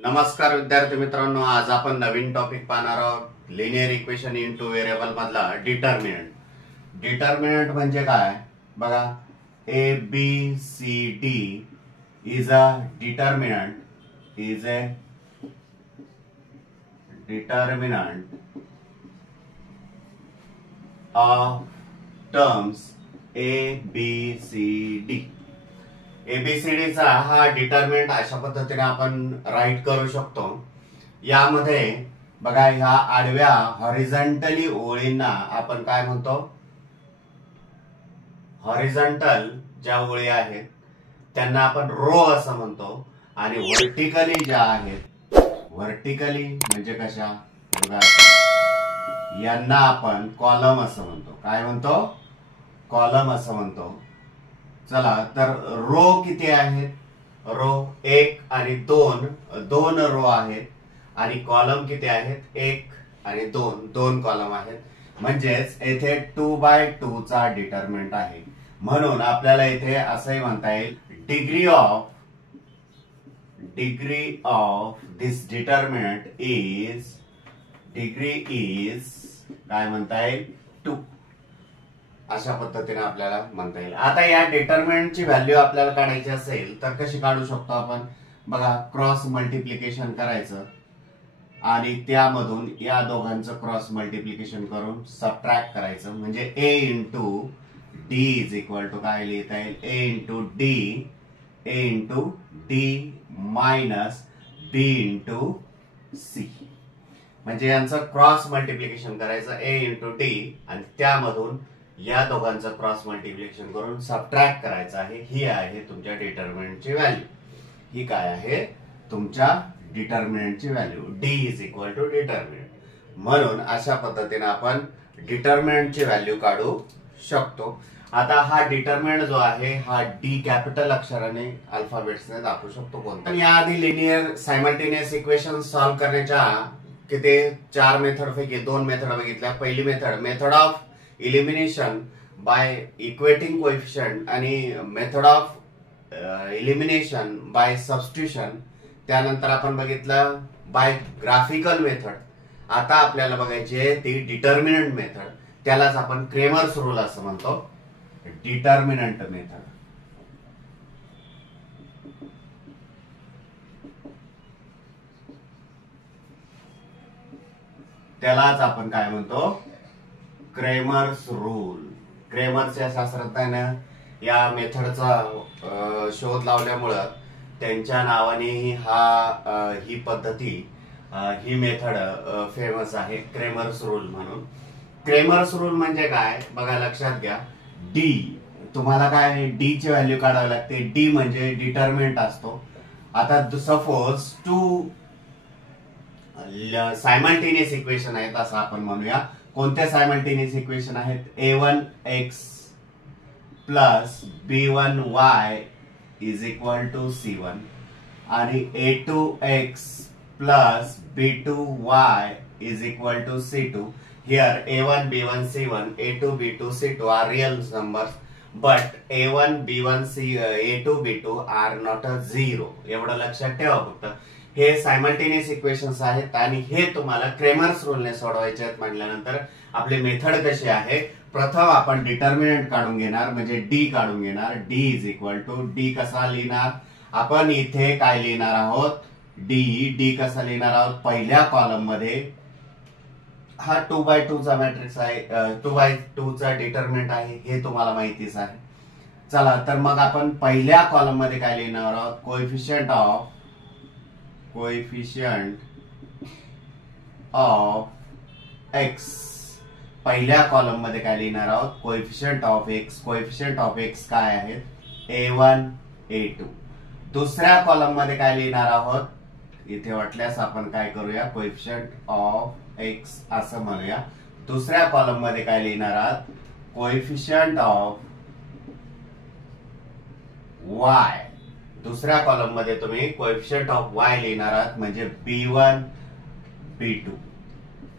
नमस्कार विद्यार्थी मित्रांनो, आज आपण नवीन टॉपिक पाहणार आहोत. लिनियर इक्वेशन इनटू व्हेरिएबल मधला डिटर्मिनंट. डिटर्मिनंट म्हणजे काय बघा. A B C D is a determinant of terms A B C D. A B C D चा हा डिटर्मिनंट अशा पद्धतीने आपण राईट करू शकतो. यामध्ये बघा, ह्या आडव्या हॉरिझॉन्टली ओळींना आपण काय म्हणतो, हॉरिझॉन्टल ज्या ओळी आहेत त्यांना आपण रो असं म्हणतो, आणि व्हर्टिकली ज्या आहेत, व्हर्टिकली म्हणजे कशा बघा, यांना आपण कॉलम असं म्हणतो. काय म्हणतो? कॉलम असं म्हणतो. चला तर रो किती आहेत? रो 1 आणि 2 रो आहेत, आणि कॉलम किती आहेत? 1 आणि 2 कॉलम आहेत. म्हणजेच येथे 2/2 चा डिटर्मिनंट आहे. म्हणून आपल्याला इथे असंही म्हणता येईल, degree of this determinant is काय म्हणता येईल? 2. अशा पद्धतीने आपल्याला म्हणता येईल. आता या डिटर्मिनंटची व्हॅल्यू आपल्याला काढायची असेल तर कशी काढू शकतो आपण? बघा, क्रॉस मल्टिप्लिकेशन करायचं आणि त्यामधून या दोघांचं क्रॉस मल्टिप्लिकेशन करून सबट्रॅक्ट करायचं. म्हणजे A into D is equal to काय लिहिता येईल? A into D minus B into C. म्हणजे यांचं क्रॉस मल्टिप्लिकेशन करायचं ए इंटू डी, आणि त्यामधून या दोघांचं क्रॉस मल्टिप्लिकेशन करून सबट्रॅक्ट करायचं आहे. ही आहे तुमच्या डिटर्मिनंटची व्हॅल्यू. ही काय आहे? तुमच्या डिटर्मिनंटची value. D is equal to determinant. म्हणून अशा पद्धतीने आपण डिटर्मिनंटची व्हॅल्यू काढू शकतो. आता हा डिटर्मिनंट जो आहे हा डी कॅपिटल अक्षराने अल्फाबेट्सने दाखवू शकतो. कोणता? याआधी लिनियर सायमल्टेनियस इक्वेशन सॉल्व्ह करण्याच्या किती 4 मेथड पैकी 2 मेथड बघितल्या. पहिली method of elimination by equating coefficient आणि method of elimination by substitution. त्यानंतर आपण बघितलं बाय ग्राफिकल मेथड. आता आपल्याला बघायची आहे ती डिटर्मिनंट मेथड. त्यालाच आपण क्रेमर्स रूल असं म्हणतो, डिटर्मिनंट मेथड. त्यालाच आपण काय म्हणतो? Cramer's rule. क्रेमर्स या शास्त्रज्ञानं या मेथडचा शोध लावल्यामुळं त्यांच्या नावाने ही पद्धती, ही मेथड फेमस आहे, क्रेमर्स रूल म्हणून. क्रेमर्स रूल म्हणजे काय बघा, लक्षात घ्या. डी तुम्हाला काय, डी ची व्हॅल्यू काढावी लागते. डी म्हणजे डिटर्मिनंट असतो. आता सपोज 2 सायमल्टेनियस इक्वेशन आहेत असं आपण म्हणूया. कोणत्या सायमल्टेनियस इक्वेशन आहेत? a1x plus b1y is equal to c1 आणि a2x plus b2y is equal to c2. Here a1 b1 c1 a2 b2 c2 are real numbers, but a1 b1 a2 b2 are not a 0. एवढं लक्षात ठेवा फक्त. हे simultaneous equations आहेत आणि हे तुम्हाला क्रेमर्स रूलने सोडवायचे आहेत. म्हटल्यानंतर आपली मेथड कशी आहे? प्रथम आपण डिटर्मिनंट काढून घेणार, म्हणजे डी काढून घेणार. D is equal to D कसा लिहिणार? आपण इथे काय लिहिणार आहोत? डी कसा लिहिणार आहोत? पहिल्या कॉलम मध्ये हा 2/2 चा मॅट्रिक्स आहे, 2/2 चा डिटर्मिनंट आहे, हे तुम्हाला माहितीच आहे. चला तर मग आपण पहिल्या कॉलम मध्ये काय लिहिणार आहोत? Coefficient of x. पहिल्या कॉलम मध्ये काय लिहिणार आहोत? Coefficient of x. Coefficient of x काय आहेत? a1 a2. दुसऱ्या कॉलम मध्ये काय लिहिणार आहोत? इथे वाटल्यास आपण काय करूया, कोएफिशियंट ऑफ एक्स असं म्हणूया. दुसऱ्या कॉलम मध्ये काय लिहिणार आहात? Coefficient of Y. दुसऱ्या कॉलम मध्ये तुम्ही कोएफिशियंट ऑफ वाय लिहिणार आहात, म्हणजे b1 b2.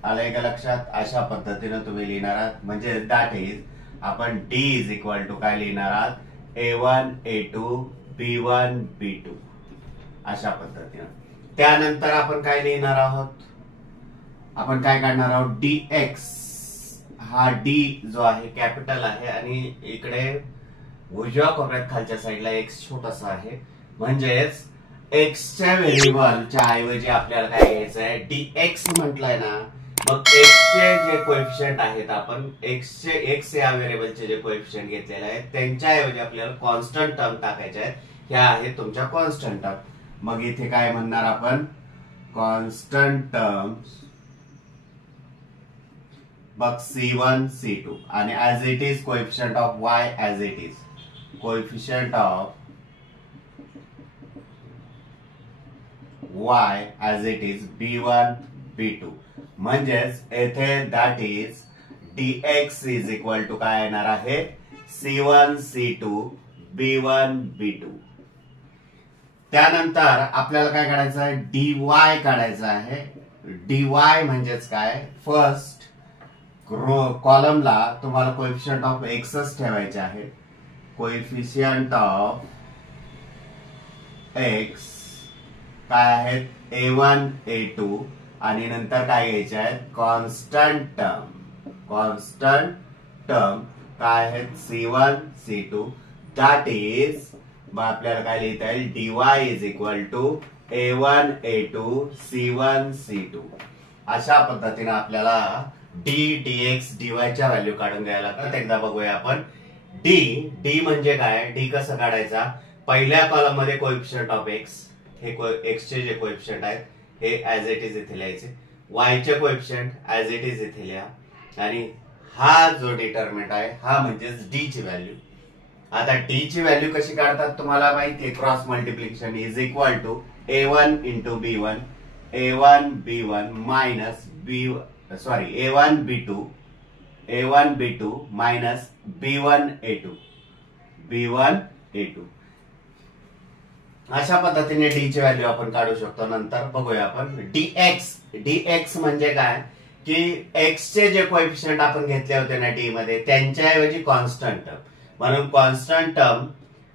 आलंय का लक्षात? अशा पद्धतीने तुम्ही लिहिणार आहात. म्हणजे दॅट इज आपण डी इज इक्वल टू काय लिहिणार आहात? a1 a2 b1 b2 अशा पद्धतीने. त्यानंतर आपण काय लिहिणार आहोत, आपण काय काढणार आहोत, dx. हा d जो आहे कॅपिटल आहे आणि इकडे उजव्या कोपऱ्यात खालच्या साईडला x छोटासा आहे, म्हणजेच एक्सच्या व्हेरिएबलच्या ऐवजी आपल्याला काय घ्यायचं आहे, dx म्हटलंय ना, मग एक्सचे जे कोएफिशियंट आहेत, आपण एक्स या व्हेरिएबलचे जे कोएफिशियंट घेतलेले आहेत त्यांच्या ऐवजी आपल्याला कॉन्स्टंट टर्म टाकायच्या आहेत. ह्या आहेत तुमच्या कॉन्स्टंट टर्म. मग इथे काय म्हणणार आपण, कॉन्स्टंट टर्म्स, बघ C1 C2 आणि as it is coefficient of y as it is, coefficient of y as it is B1 B2. म्हणजेच येथे that is dx is equal to काय येणार आहे, C1 C2 B1 B2. त्यानंतर आपल्याला काय काढायचं आहे, dy काढायचं आहे. dy म्हणजेच काय, फर्स्ट कॉलमला तुम्हाला कोएफिशियंट ऑफ एक्सच ठेवायचे आहे. कोएफिशियंट ऑफ एक्स काय आहेत, A1 A2 आणि नंतर काय घ्यायचे आहेत, कॉन्स्टंट टर्म. कॉन्स्टंट टर्म काय आहेत, C1 C2. दॅट इज मग आपल्याला काय लिहिता येईल, dy is equal to A1 A2 C1 C2. अशा पद्धतीने आपल्याला d dx dy च्या व्हॅल्यू काढून घ्यायला लागतात. एकदा बघूया आपण. d म्हणजे काय, d कसं काढायचा, पहिल्या कॉलम मध्ये कोएफिशियंट ऑफ एक्स, हे एक्सचे जे कोएफिशियंट आहेत हे ऍज इट इज इथे लिहायचे, y चे कोएफिशियंट ऍज इट इज इथे लिहा आणि हा जो डिटर्मिनंट आहे हा म्हणजेच d ची व्हॅल्यू. आता d ची व्हॅल्यू कशी काढतात तुम्हाला माहिती आहे, cross multiplication is equal to A1 into B1, A1 B1 minus A1 B2 minus B1 A2. अशा पद्धतीने d ची व्हॅल्यू आपण काढू शकतो. नंतर बघूया आपण dx म्हणजे काय की x चे जे कोएफिशियंट आपण घेतले होते ना d मध्ये त्यांच्याऐवजी कॉन्स्टंट टर्म, म्हणून कॉन्स्टंट टर्म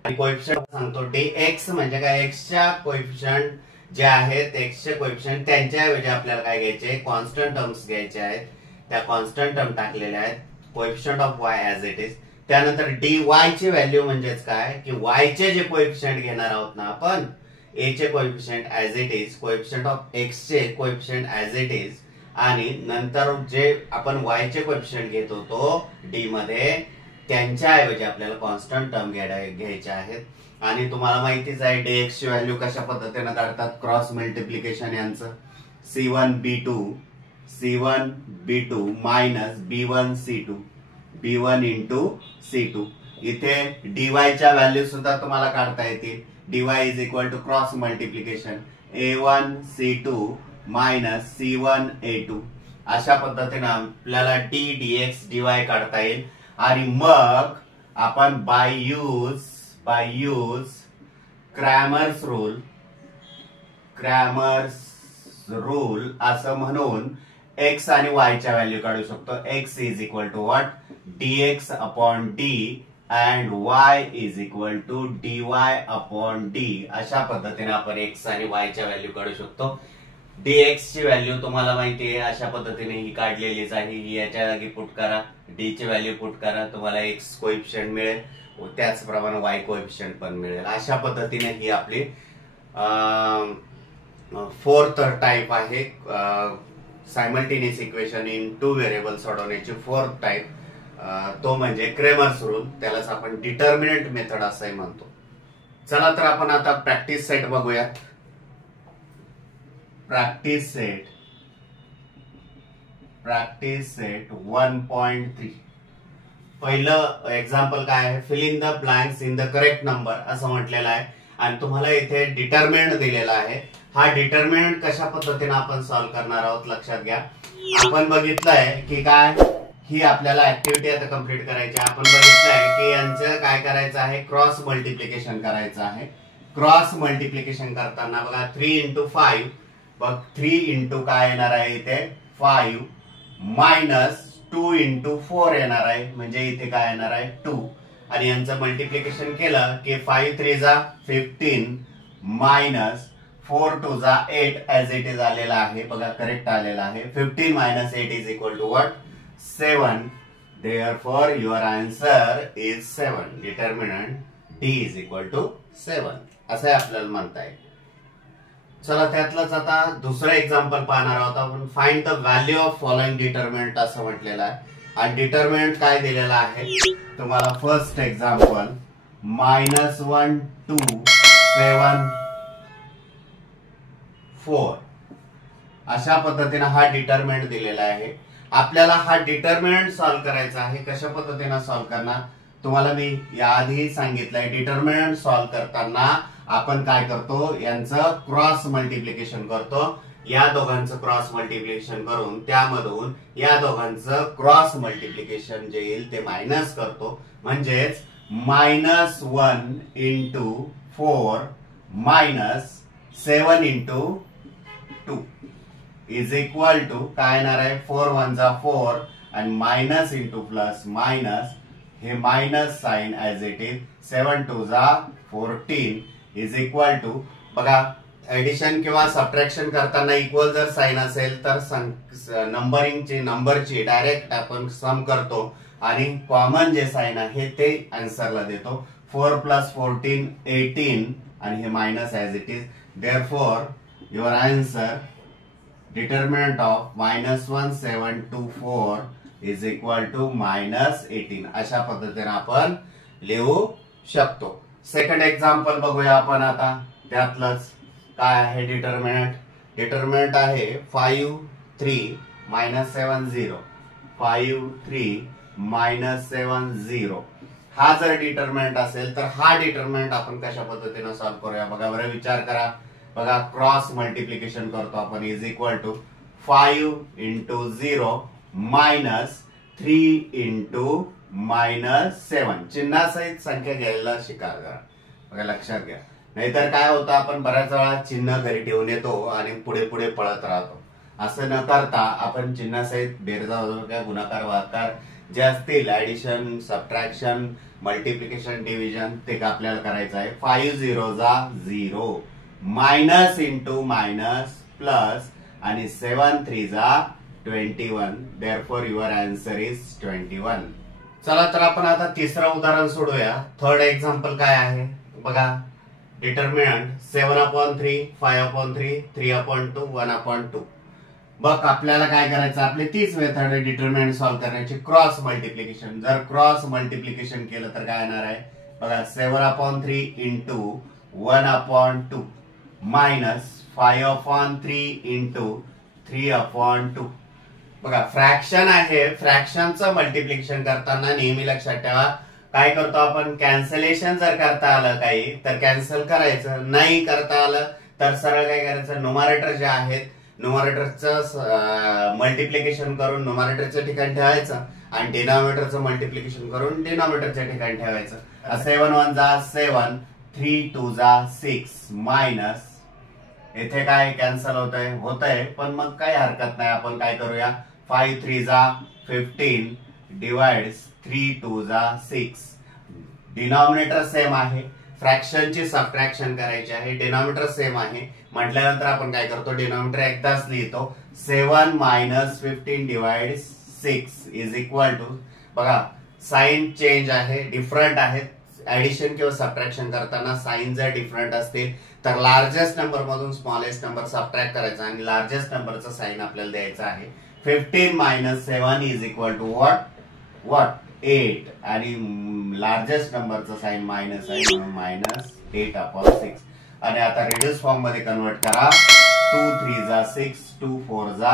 आणि कोएफिशियंट सांगतो. dx म्हणजे काय, x च्या कोएफिशियंट जे आहेत, x चे कोएफिशियंट त्यांच्याऐवजी आपल्याला काय घ्यायचे, कॉन्स्टंट टर्म्स घ्यायचे आहेत. त्या कॉन्स्टंट टर्म टाकलेल्या आहेत, coefficient of y as it is. त्यानंतर dy ची व्हॅल्यू म्हणजेच काय की y चे जे कोएफिशियंट घेणार आहोत ना आपण, a चे coefficient as it is, coefficient of x चे कोएफिशियंट ऍज इट इज आणि नंतर जे आपण y चे कोएफिशियंट घेत होतो d मध्ये त्यांच्याऐवजी आपल्याला कॉन्स्टंट टर्म घ्यायचे आहेत. आणि तुम्हाला माहितीच आहे dx ची व्हॅल्यू कशा पद्धतीने काढतात, क्रॉस मल्टिप्लिकेशन यांचं, C1 B2 minus B1 C2, B1 into C2. इथे dy च्या व्हॅल्यू सुद्धा तुम्हाला काढता येतील. dy is equal to cross multiplication A1 C2 minus C1 A2. अशा पद्धतीने आपल्याला d dx dy काढता येईल. आणि मग आपण बाय यूज क्रॅमर्स रूल असं म्हणून x आणि y च्या व्हॅल्यू काढू शकतो. x is equal to what, dx upon d and y is equal to dy upon d. अशा पद्धतीने आपण x आणि y च्या व्हॅल्यू काढू शकतो. dx ची व्हॅल्यू तुम्हाला माहिती आहे, अशा पद्धतीने ही काढलेलीच आहे. याच्या जागी पुट करा, d ची व्हॅल्यू पुट करा, तुम्हाला x कोएफिशियंट मिळेल, त्याचप्रमाणे y कोएफिशियंट पण मिळेल. अशा पद्धतीने ही आपली फोर्थ टाइप आहे simultaneous equation in two variable सोडवण्याची फोर्थ टाइप. तो म्हणजे क्रेमर्स रूल, त्यालाच आपण डिटर्मिनंट मेथड असंही म्हणतो. चला तर आपण आता प्रॅक्टिस सेट बघूयात. Practice set 1.3. पहिलं एक्झाम्पल काय आहे, fill in the blanks in the correct number असं म्हटलेलं आहे आणि तुम्हाला इथे डिटर्मिनंट दिलेला आहे. हा डिटर्मिनंट कशा पद्धतीने आपण सॉल्व्ह करणार आहोत लक्षात घ्या. आपण बघितलंय की काय, ही आपल्याला ऍक्टिव्हिटी आता कंप्लीट करायची आहे. आपण बघितलंय की यांचं काय करायचं आहे, क्रॉस मल्टिप्लिकेशन करायचं आहे. क्रॉस मल्टिप्लिकेशन करताना बघा 3 इंटू 5, बघ 3 इंटू काय येणार आहे इथे 5 मायनस 2 इंटू 4 येणार आहे, म्हणजे इथे काय येणार आहे 2. आणि यांचं मल्टिप्लिकेशन केलं की 5 3 जा 15 मायनस 4 2 जा 8 ऍज इट इज आलेला आहे बघा, करेक्ट आलेला आहे. 15 minus 8 is equal to what? 7. Therefore your answer is 7. Determinant D is equal to 7 असं आपल्याला म्हणता येईल. चला त्यातलंच आता दुसरं एक्झाम्पल पाहणार आहोत आपण. Find the value of following determinant असं म्हटलेलं आहे. आणि डिटर्मिनंट काय दिलेला आहे तुम्हाला? फर्स्ट एक्झाम्पल -1 2 7 4 अशा पद्धतीने हा डिटर्मिनंट दिलेला आहे. आपल्याला हा डिटर्मिनंट सॉल्व्ह करायचा आहे. कशा पद्धतीने सॉल्व्ह करणार तुम्हाला मी याआधी सांगितलंय. डिटर्मिनंट सॉल्व्ह करताना आपण काय करतो? यांचं क्रॉस मल्टिप्लिकेशन करतो. या दोघांचं क्रॉस मल्टिप्लिकेशन करून त्यामधून या दोघांचं क्रॉस मल्टिप्लिकेशन जे येईल ते मायनस करतो. म्हणजेच -1 into 4 minus 7 into 2 is equal to काय येणार आहे? 4 1 जा 4 आणि मायनस इंटू प्लस मायनस हे minus sign as it is 7 2 जा 14 इज इक्वल टू बघा ऍडिशन किंवा सबट्रॅक्शन करताना इक्वल जर साइन असेल तर नंबरची डायरेक्ट आपण सम करतो आणि कॉमन जे साइन आहे ते आन्सरला देतो. 4 प्लस 14 18 आणि हे minus as it is. Therefore your answer determinant of -1724 is equal to -18 अशा पद्धतीने आपण लिहू शकतो. सेकंड एक्झाम्पल बघूया आपण आता. त्यातलंच काय आहे डिटर्मिनंट? डिटर्मिनंट आहे 5 3 -7 0 5 3 -7 0. हा जर डिटर्मिनंट असेल तर हा डिटर्मिनंट आपण कशा पद्धतीने सॉल्व्ह करूया बघा बरं. विचार करा बघा. क्रॉस मल्टिप्लिकेशन करतो आपण. Is equal to 5 into 0 minus 3 into -7 चिन्हासहित संख्या घ्यायला शिका बघा, लक्षात घ्या. नाहीतर काय होतं आपण बऱ्याच वेळा चिन्ह घरी ठेवून येतो आणि पुढे पुढे पळत राहतो. असं न करता आपण चिन्हासहित बेरजा गुणाकार भागाकार जे असतील ऍडिशन सबट्रॅक्शन मल्टिप्लिकेशन डिव्हिजन ते आपल्याला करायचं आहे. 5 0 जा 0 मायनस इंटू मायनस प्लस आणि 7 3 जा 21. Therefore your answer is 21. चला तर आपण आता तिसरं उदाहरण सोडूया. थर्ड एक्झाम्पल काय आहे बघा. डिटर्मिनंट 7/3 5/3 3/2 1/2. बघ आपल्याला काय करायचं? आपली तीच मेथड आहे डिटर्मिनंट सॉल्व्ह करण्याची. Cross multiplication. जर क्रॉस मल्टिप्लिकेशन केलं तर काय येणार आहे बघा. 7/3 इंटू 1/2 मायनस 5/3 इंटू 3/2. बघा फ्रॅक्शन आहे. फ्रॅक्शनचं मल्टिप्लिकेशन करताना नेहमी लक्षात ठेवा काय करतो आपण? कॅन्सलेशन जर करता आलं काही तर कॅन्सल करायचं. नाही करता आलं तर सरळ काय करायचं? न्यूमरेटर जे आहेत न्यूमरेटरचं मल्टिप्लिकेशन करून न्यूमरेटरच्या ठिकाणी ठेवायचं आणि डिनॉमिनेटरचं मल्टिप्लिकेशन करून डिनॉमिनेटरच्या ठिकाणी ठेवायचं. 7 1 जा 7 3 2 जा 6 मायनस इथे काय कॅन्सल होतंय पण मग काही हरकत नाही. आपण काय करूया? 5 3 जा 15 डिवाइड्स 3 2 जा 6. डिनॉमिनेटर सेम आहे. फ्रॅक्शनची सबट्रॅक्शन करायची आहे. डिनॉमिनेटर सेम आहे म्हटल्यानंतर आपण काय करतो? डिनॉमिनेटर एकदाच लिहितो. 7 minus 15 divide 6 is equal to बघा साइन चेंज आहे, डिफरंट आहेत. ऍडिशन किंवा सबट्रॅक्शन करताना साइन जर डिफरंट असतील तर लार्जेस्ट नंबर मधून स्मॉलेस्ट नंबर सबट्रॅक्ट करायचा आणि लार्जेस्ट नंबरचा साइन आपल्याला द्यायचा आहे. 15 minus 7 is equal to what 8 आणि लार्जेस्ट नंबरचा साइन मायनस आहे म्हणून मायनस 8/6. आणि आता रिड्यूस फॉर्म मध्ये कन्वर्ट करा. 2 3 जा 6 2 4 जा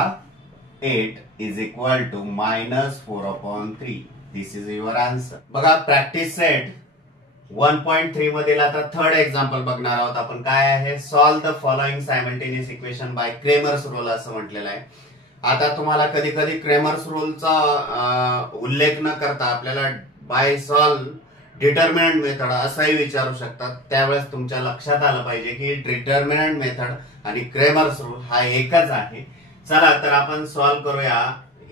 8 is equal to -4/3. This is your answer. बघा प्रॅक्टिस सेट 1.3 मधील आता थर्ड एक्झाम्पल बघणार आहोत आपण. काय आहे? Solve the following simultaneous equation by Cramer's rule असं म्हटलेलं आहे. आता तुम्हाला कधी कधी क्रेमर्स रूलचा उल्लेख न करता आपल्याला बाय सॉल्व डिटर्मिनंट मेथड असंही विचारू शकतात. त्यावेळेस तुमच्या लक्षात आलं पाहिजे की डिटर्मिनंट मेथड आणि क्रेमर्स रूल हा एकच आहे. चला तर आपण सॉल्व करूया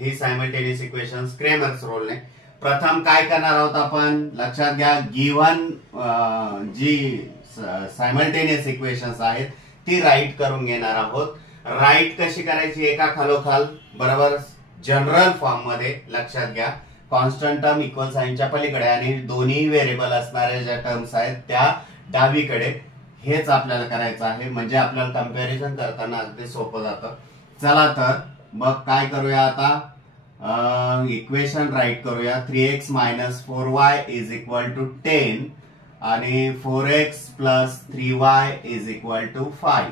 ही सायमल्टेनियस इक्वेशन्स क्रेमर्स रूलने. प्रथम काय करणार आहोत आपण? लक्षात घ्या गिव्हन जी सायमल्टेनियस इक्वेशन्स आहेत ती राईट करून घेणार आहोत. राईट कशी करायची एका खालोखाल बरोबर जनरल फॉर्म मध्ये लक्षात घ्या. कॉन्स्टंट टर्म इक्वल साइनच्या पलीकडे आणि दोन्ही व्हेरिएबल असणाऱ्या ज्या टर्म्स आहेत त्या डावीकडे, हेच आपल्याला करायचं आहे. म्हणजे आपल्याला कंपॅरिझन करताना अगदी सोपं जातं. चला तर मग काय करूया आता, इक्वेशन राईट करूया. 3x - 4y = 10 आणि 4x + 3y = 5.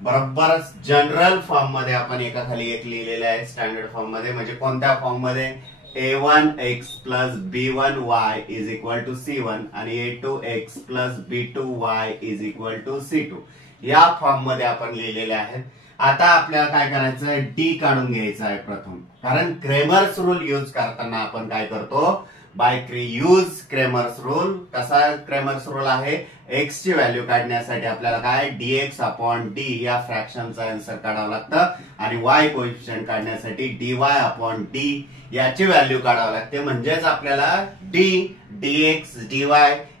बरोबर जनरल फॉर्म मध्ये आपण एका खाली एक लिहिलेलं आहे स्टँडर्ड फॉर्म मध्ये. म्हणजे कोणत्या फॉर्म मध्ये, a1x + b1y = c1 आणि a2x + b2y = c2 या फॉर्म मध्ये आपण लिहिलेले आहेत. आता आपल्याला काय करायचं आहे, डी काढून घ्यायचं आहे प्रथम. कारण क्रेमर्स रूल यूज करताना आपण काय करतो, बाय यूज क्रेमर्स रूल. कसा क्रेमर्स रूल आहे, एक्स ची व्हॅल्यू काढण्यासाठी आपल्याला काय dx/d या फ्रॅक्शनचा आन्सर काढावं लागतं आणि y कोएफिशियंट काढण्यासाठी dy/d याची व्हॅल्यू काढावं लागते. म्हणजेच आपल्याला d, dx, dy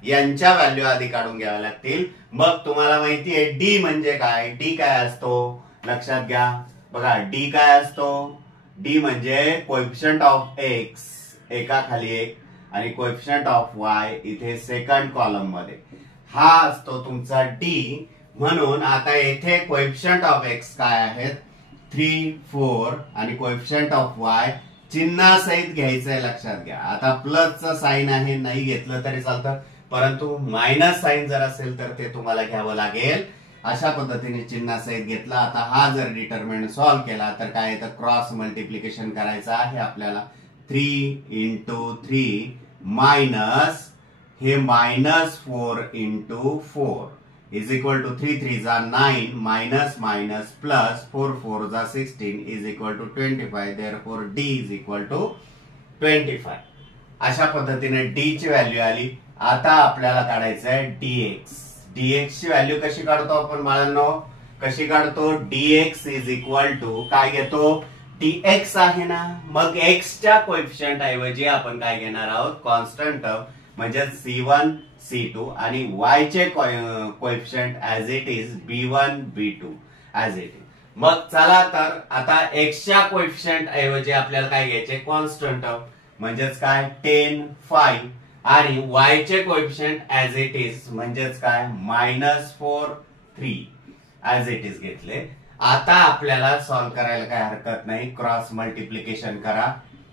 यांच्या व्हॅल्यू आधी काढून घ्याव्या लागतील. मग तुम्हाला माहिती आहे d म्हणजे काय, d काय असतो लक्षात घ्या. बघा d काय असतो, d म्हणजे कोएफिशियंट ऑफ x एका खाली एक आणि कोएफिशियंट ऑफ y इथे सेकंड कॉलम मध्ये, हा असतो तुमचा d. म्हणून आता येथे कोएफिशियंट ऑफ x काय आहेत, 3, 4 आणि कोएफिशियंट ऑफ y चिन्हासहित घ्यायचंय लक्षात घ्या. आता प्लसचं साइन आहे, नाही घेतलं तरी चालतं, परंतु मायनस साइन जर असेल तर ते तुम्हाला घ्यावं लागेल. अशा पद्धतीने चिन्हासहित घेतला. आता हा जर डिटर्मिनंट सॉल्व्ह केला तर काय तर क्रॉस मल्टिप्लिकेशन करायचं आहे आपल्याला. 3 × 3 मायनस हे -4 × 4 = 3 3 9 minus minus plus 4 4 16 = 25. Therefore d = 25. अशा पद्धतीने d ची व्हॅल्यू आली. आता आपल्याला काढायचं आहे dx. dx ची व्हॅल्यू कशी काढतो आपण बाळांनो, कशी काढतो, dx = काय घेतो, dx आहे ना. मग x च्या कोएफिशियंट ऐवजी आपण काय घेणार आहोत, कॉन्स्टंट टर्म म्हणजे c1 c2 आणि y चे coefficient as it is b1 b2 as it is. मग चला तर आता x च्या कोएफिशियंट ऐवजी आपल्याला काय घ्यायचे, कॉन्स्टंट टर्म म्हणजेच काय 10 5 आणि y चे कोएफिशियंट ऍज इट इज म्हणजेच काय -4 3 ऍज इट इज घेतले. आता आपल्याला सॉल्व्ह करायला काय हरकत नाही, क्रॉस मल्टिप्लिकेशन करा.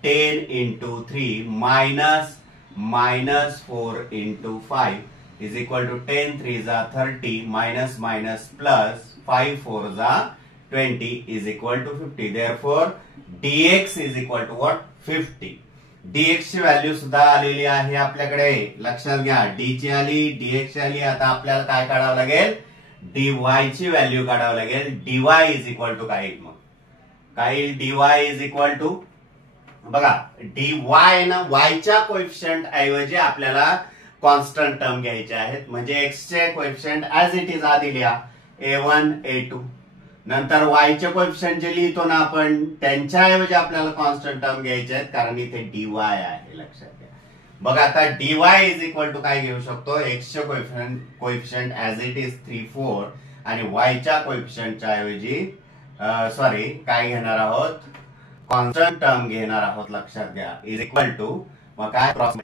10 × 3 minus -4 × 5 10 3 30 minus minus plus 5 4 20 50. Therefore dx = what, 50. dx ची व्हॅल्यू सुद्धा आलेली आहे आपल्याकडे, लक्षात घ्या. d ची आली, dx ची आली. आता आपल्याला काय काढावं लागेल, dy ची व्हॅल्यू काढावं लागेल. dy = काय, मग काय dy बघा dy ना y च्या कोएफिशियंट ऐवजी आपल्याला कॉन्स्टंट टर्म घ्यायचे आहेत. म्हणजे x चे कोएफिशियंट ऍज इट इज आधी लिहा, a1 a2. नंतर y चे कोएफिशियंट जे लिहितो ना आपण त्यांच्या ऐवजी आपल्याला कॉन्स्टंट टर्म घ्यायचे आहेत, कारण इथे dy आहे लक्षात घ्या. बघ आता dy = काय घेऊ शकतो, x चे कोएफिशियंट ऍज इट इज 3 4 आणि y च्या कोएफिशियंटच्या ऐवजी काय घेणार आहोत, कॉन्स्टंट टर्म घेणार आहोत लक्षात घ्या. मग काय क्रॉस